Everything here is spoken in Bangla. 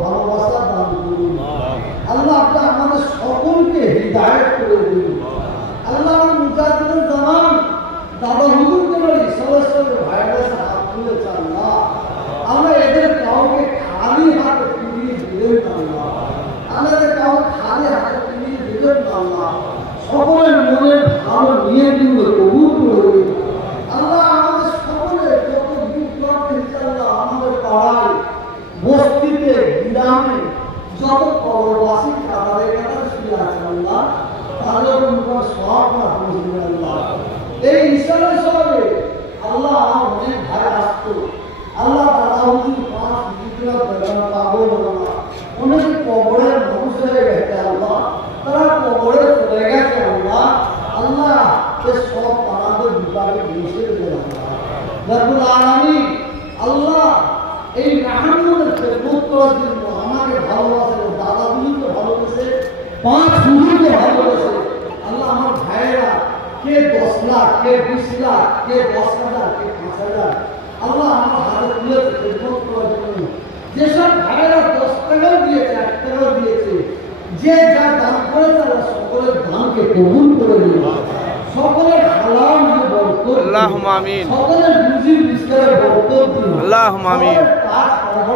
ভালোবাসা দান করুন। আল্লাহ আপনি আমাদের সকলকে হিদায়াত করে দিন। আল্লাহ মুজাহিদুল জামান দাদা হুজুরকে বলি সরাসরি ভাইরাস হাত তুলেছে আল্লাহ, আমরা এদের কাউকে খালি হাতে ফিরিয়ে দিলেন আল্লাহ, আমাদের কাউকে খালি হাতে ফিরিয়ে দিলেন আল্লাহ, সকলের মনে ভালো নিয়ে কিন্তু কবুল করে দিন। আল্লাহ আমাদের সকলে যত বিপ্লব ইনশাআল্লাহ আমাদের পাড়ায় বস্তিতে গ্রামে যত কবরবাসী কাতারে কাতারে শুয়ে আছে আল্লাহ, তাদের উপর সব রাখুন আল্লাহ। এই ইশারা শহরে আল্লাহ আমার অনেক ভাই আসতো আল্লাহ, দাদা হুজুর 5 বিপ্লব বেদনা পাগল আল্লাহ, অনেক কবরের মানুষ হয়ে গেছে আল্লাহ, তারা কবরে চলে গেছে আল্লাহ। আল্লাহ এ সব তাদের বিপাকে বসে দেন আল্লাহ রব্বুল আলামিন। আল্লাহ এই রাহমানের খেদমত করার জন্য আমাকে ভালোবাসে, দাদা হুজুরকে ভালোবাসে, 5 হুজুরকে ভালোবাসে আল্লাহ। আমার ভাইয়েরা কে 10 লাখ, কে 20 লাখ, কে 10,000, কে 5,000 আল্লাহ আমার হাতে তুলেছে খেদমত করার জন্য। যেসব ভাইয়েরা 10 টাকাও দিয়েছে, 1 টাকাও দিয়েছে, যে যা দান করেছে আল্লাহ সকলের দানকে কবুল করে দিন, সকলের হালাল দিয়ে বরকত দিন, আল্লাহুম্মা আমিন, সকলের রুজি রিজকের বরকত দিন, আল্লাহুম্মা আমিন।